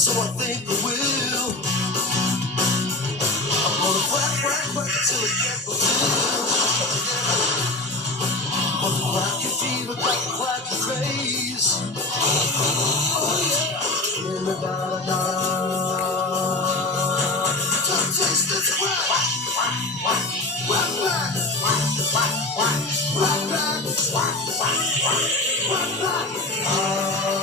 so I think I will. I'm gonna quack, quack, quack till it gets fulfilled. But the quack fever got the quack craze. Oh yeah, in the da-da-da. To taste this quack, quack, quack, quack, quack, quack, quack, quack, quack, quack, quack, quack, quack, quack, quack.